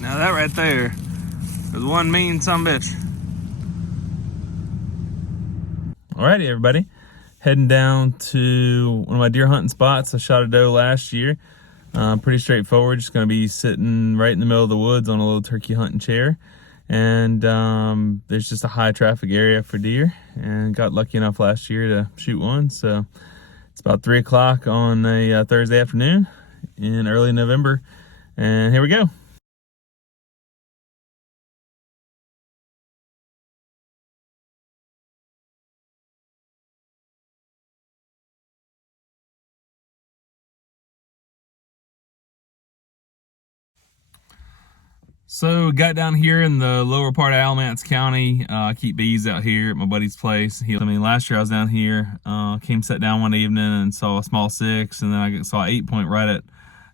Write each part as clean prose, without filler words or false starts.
Now that right there is one mean sumbitch. Alrighty, everybody. Heading down to one of my deer hunting spots. I shot a doe last year. Pretty straightforward. Just going to be sitting right in the middle of the woods on a little turkey hunting chair. And there's just a high traffic area for deer. And got lucky enough last year to shoot one. So it's about 3 o'clock on a Thursday afternoon in early November. And here we go. So got down here in the lower part of Alamance County. I keep bees out here at my buddy's place. Last year I was down here, came sat down one evening and saw a small 6, and then I saw an 8-point right at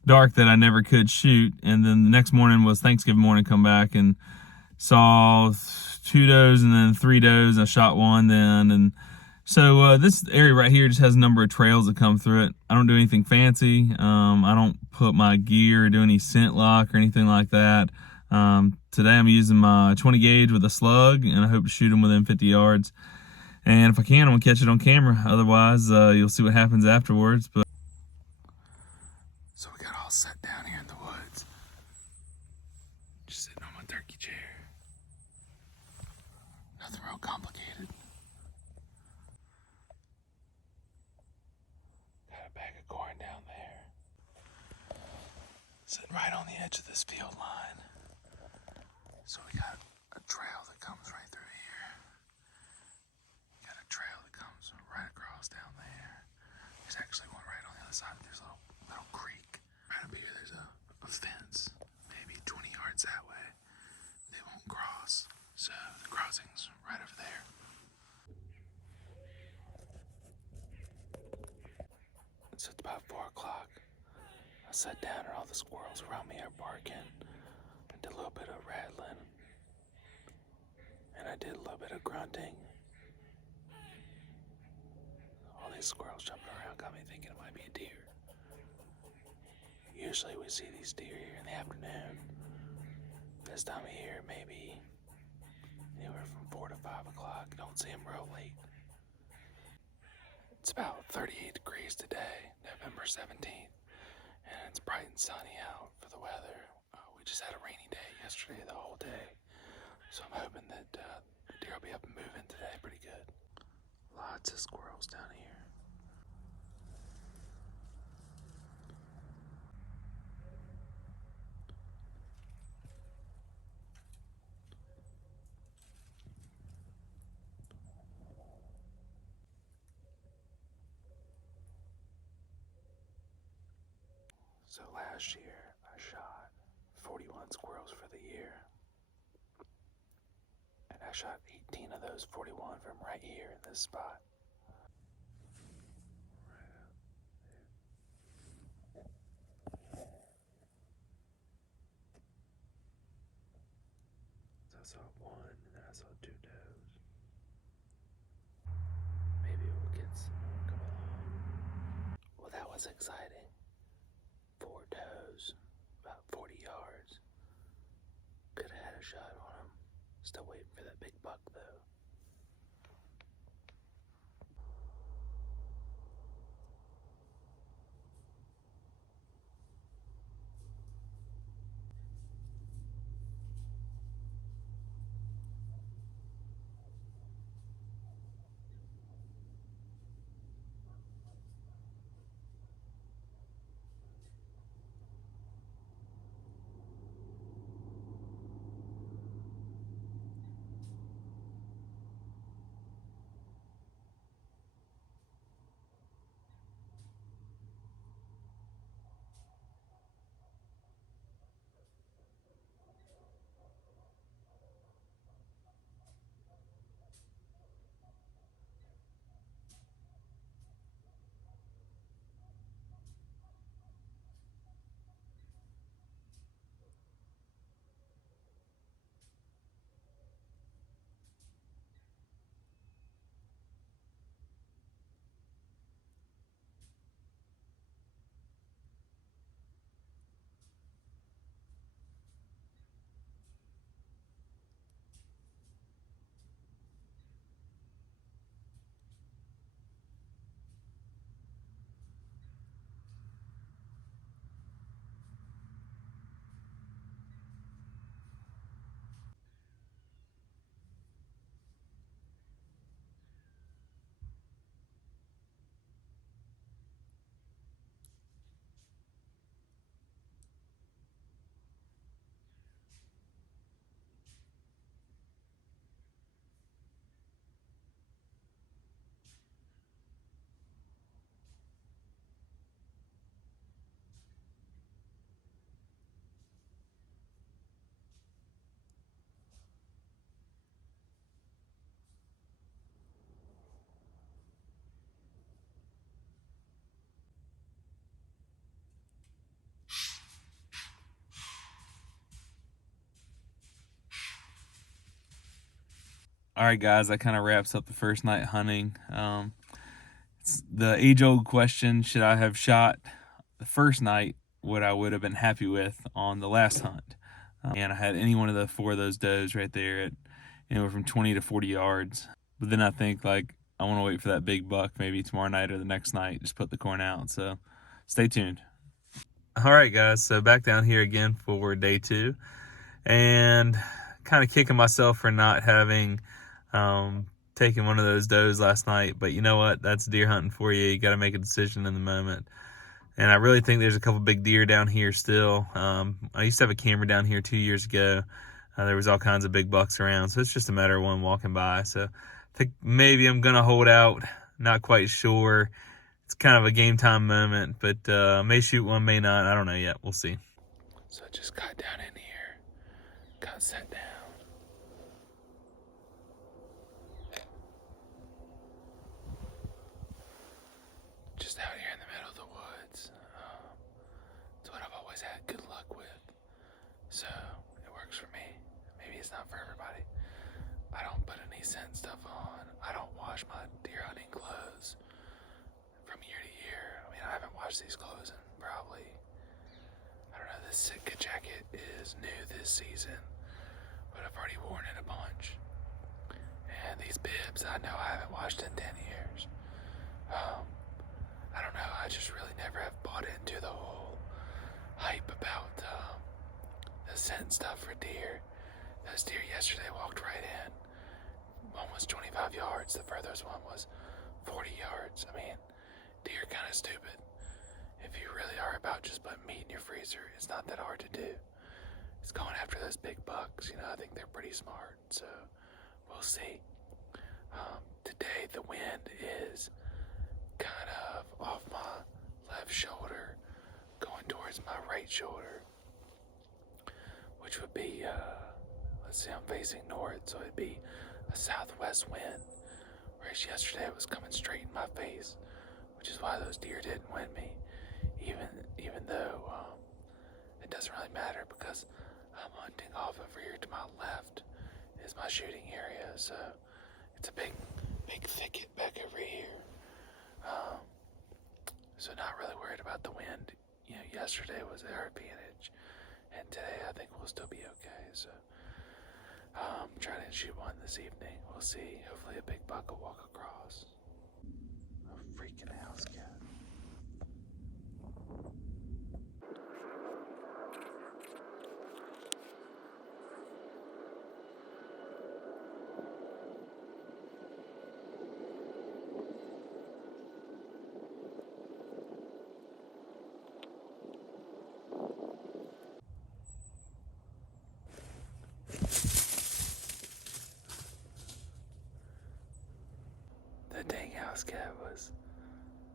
dark that I never could shoot. And then the next morning was Thanksgiving morning, come back and saw 2 does and then 3 does. I shot one then. And so this area right here just has a number of trails that come through it. I don't do anything fancy. I don't put my gear or do any scent lock or anything like that. Today I'm using my 20 gauge with a slug, and I hope to shoot them within 50 yards. And if I can, I'm gonna catch it on camera. Otherwise, you'll see what happens afterwards. But so we got all set down here in the woods, just sitting on my turkey chair. Nothing real complicated. Got a bag of corn down there, sitting right on the edge of this field line. So we got a trail that comes right through here. We got a trail that comes right across down there. There's actually one right on the other side. There's a little creek. Right up here, there's a fence, maybe 20 yards that way. They won't cross, so the crossing's right over there. So it's about 4 o'clock. I sat down and all the squirrels around me are barking. I did a little bit of rattling. And I did a little bit of grunting. All these squirrels jumping around got me thinking it might be a deer. Usually we see these deer here in the afternoon. This time of year, maybe anywhere from 4 to 5 o'clock. Don't see them real late. It's about 38 degrees today, November 17th. And it's bright and sunny out for the weather. We just had a rainy day yesterday, the whole day. So I'm hoping that deer will be up and moving today pretty good. Lots of squirrels down here. So last year I shot 41 squirrels for the year. And I shot 18 of those 41 from right here in this spot. So I saw one, and then I saw 2 does. Maybe we'll get some more come along. Well, that was exciting. 4 does, about 40 yards. Could have had a shot on them. Still waiting for that big buck, though. All right, guys, that kind of wraps up the first night hunting. It's the age-old question: should I have shot the first night what I would have been happy with on the last hunt? And I had any one of the 4 of those does right there at anywhere from 20 to 40 yards. But then I think like I want to wait for that big buck maybe tomorrow night or the next night. Just put the corn out. So stay tuned. All right, guys. So back down here again for day 2, and kind of kicking myself for not having taken one of those does last night. But you know what? That's deer hunting for you. You got to make a decision in the moment. And I really think there's a couple big deer down here still. I used to have a camera down here 2 years ago. There was all kinds of big bucks around, so it's just a matter of one walking by. So I think maybe I'm gonna hold out. Not quite sure. It's kind of a game time moment, but may shoot one, may not. I don't know yet. We'll see. So I just got down in here, got set down. Just out here in the middle of the woods. It's what I've always had good luck with. So it works for me. Maybe it's not for everybody. I don't put any scent stuff on. I don't wash my deer hunting clothes from year to year. I mean, I haven't washed these clothes in probably, I don't know, this Sitka jacket is new this season, but I've already worn it a bunch. And these bibs, I know I haven't washed in 10 years. I don't know, I just really never have bought into the whole hype about the scent stuff for deer. Those deer yesterday walked right in. One was 25 yards, the furthest one was 40 yards. I mean, deer are kind of stupid. If you really are about just putting meat in your freezer, it's not that hard to do. It's going after those big bucks. You know, I think they're pretty smart, so we'll see. Today the wind is kind of off my left shoulder, going towards my right shoulder, which would be, let's see, I'm facing north, so it'd be a southwest wind, whereas yesterday it was coming straight in my face, which is why those deer didn't win me, even though it doesn't really matter because I'm hunting off over here to my left is my shooting area, so it's a big thicket back over here. So not really worried about the wind. You know, yesterday was our advantage, and today I think we'll still be okay. So trying to shoot one this evening. We'll see. Hopefully a big buck will walk across. A freaking house cat. The dang house cat was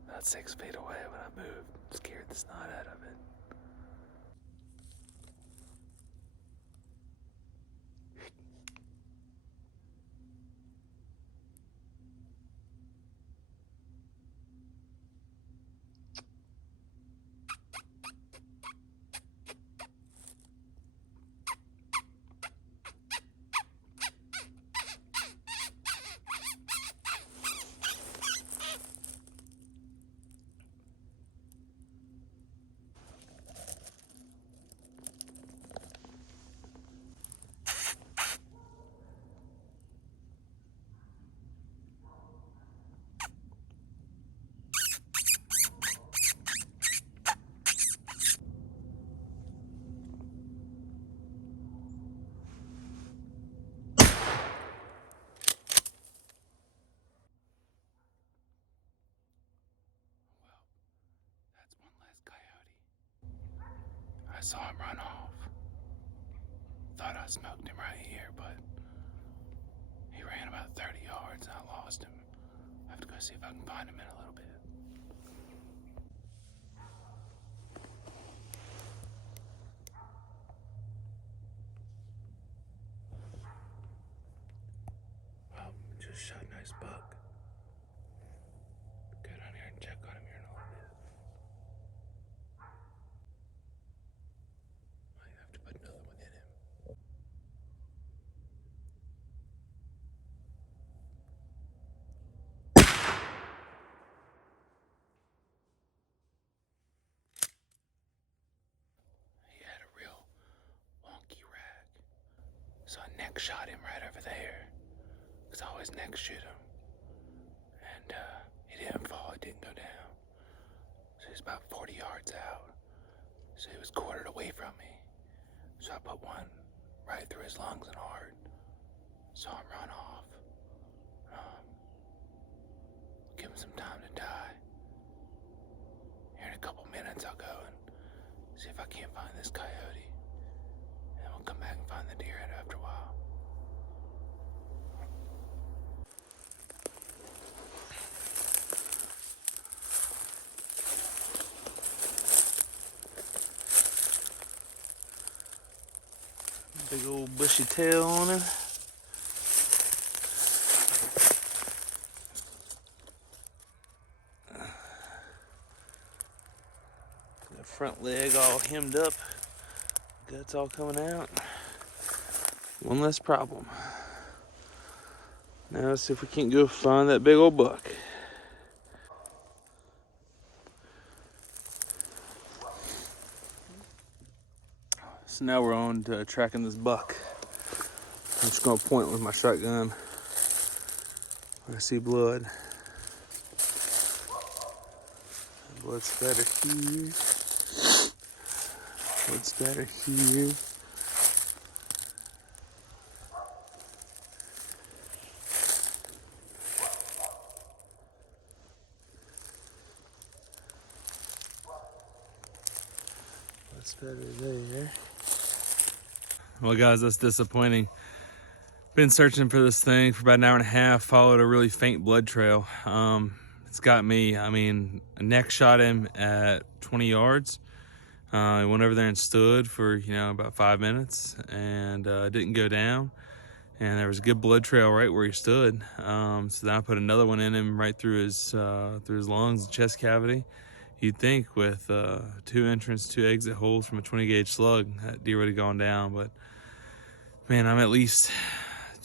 about 6 feet away when I moved. Scared the snot out of it. That's one less coyote. I saw him run off. Thought I smoked him right here, but he ran about 30 yards and I lost him. I have to go see if I can find him in a little bit. Well, just shot a nice buck. Go down here and check on him here in a little bit. Might have to put another one in him. shot him right over there. Because I always neck shoot him. And he didn't fall, it didn't go down. So he was about 40 yards out. So he was quartered away from me. So I put one right through his lungs and heart. Saw him run off. Give him some time to die. Here in a couple minutes I'll go and see if I can't find this coyote. And we'll come back and find the deer head after a while. Big old bushy tail on him. The front leg all hemmed up. Guts all coming out. One less problem. Now let's see if we can't go find that big old buck. So now we're on to tracking this buck. I'm just gonna point with my shotgun when I see blood. Blood spatter here. Blood spatter here. Blood spatter there. Well, guys, that's disappointing. Been searching for this thing for about an hour and a half, followed a really faint blood trail. It's got me. I mean, a neck shot him at 20 yards. I went over there and stood for, about 5 minutes, and didn't go down. And there was a good blood trail right where he stood. So then I put another one in him right through his lungs and chest cavity. You'd think with 2 entrance, 2 exit holes from a 20 gauge slug, that deer would have gone down. But man, I'm at least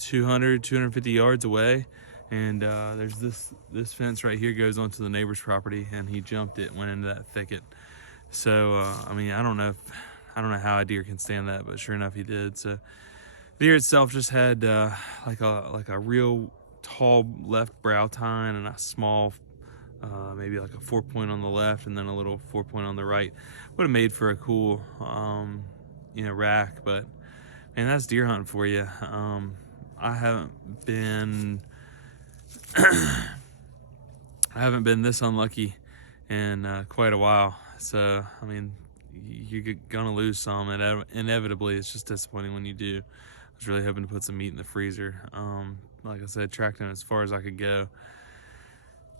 200, 250 yards away. And there's this fence right here goes onto the neighbor's property, and he jumped it, went into that thicket. So I mean, I don't know how a deer can stand that, but sure enough, he did. So the deer itself just had like a real tall left brow tine and a small, maybe like a 4-point on the left, and then a little 4-point on the right. Would have made for a cool, rack. But man, that's deer hunting for you. I haven't been this unlucky in quite a while. So I mean, you're gonna lose some, and inevitably it's just disappointing when you do. I was really hoping to put some meat in the freezer. Like I said, tracked him as far as I could go.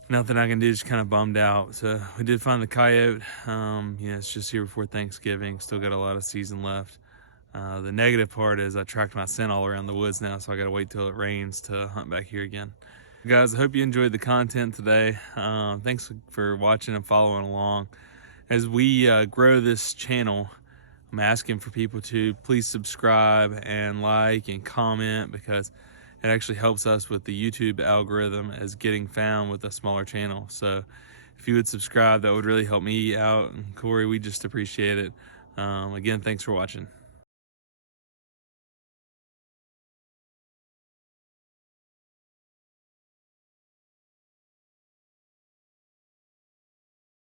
Nothing I can do, just kind of bummed out. So we did find the coyote. It's just here before Thanksgiving. Still got a lot of season left. The negative part is I tracked my scent all around the woods now, so I gotta wait till it rains to hunt back here again. Guys, I hope you enjoyed the content today. Thanks for watching and following along. As we grow this channel, I'm asking for people to please subscribe and like and comment, because it actually helps us with the YouTube algorithm as getting found with a smaller channel. So if you would subscribe, that would really help me out. And Corey, we just appreciate it. Again, thanks for watching.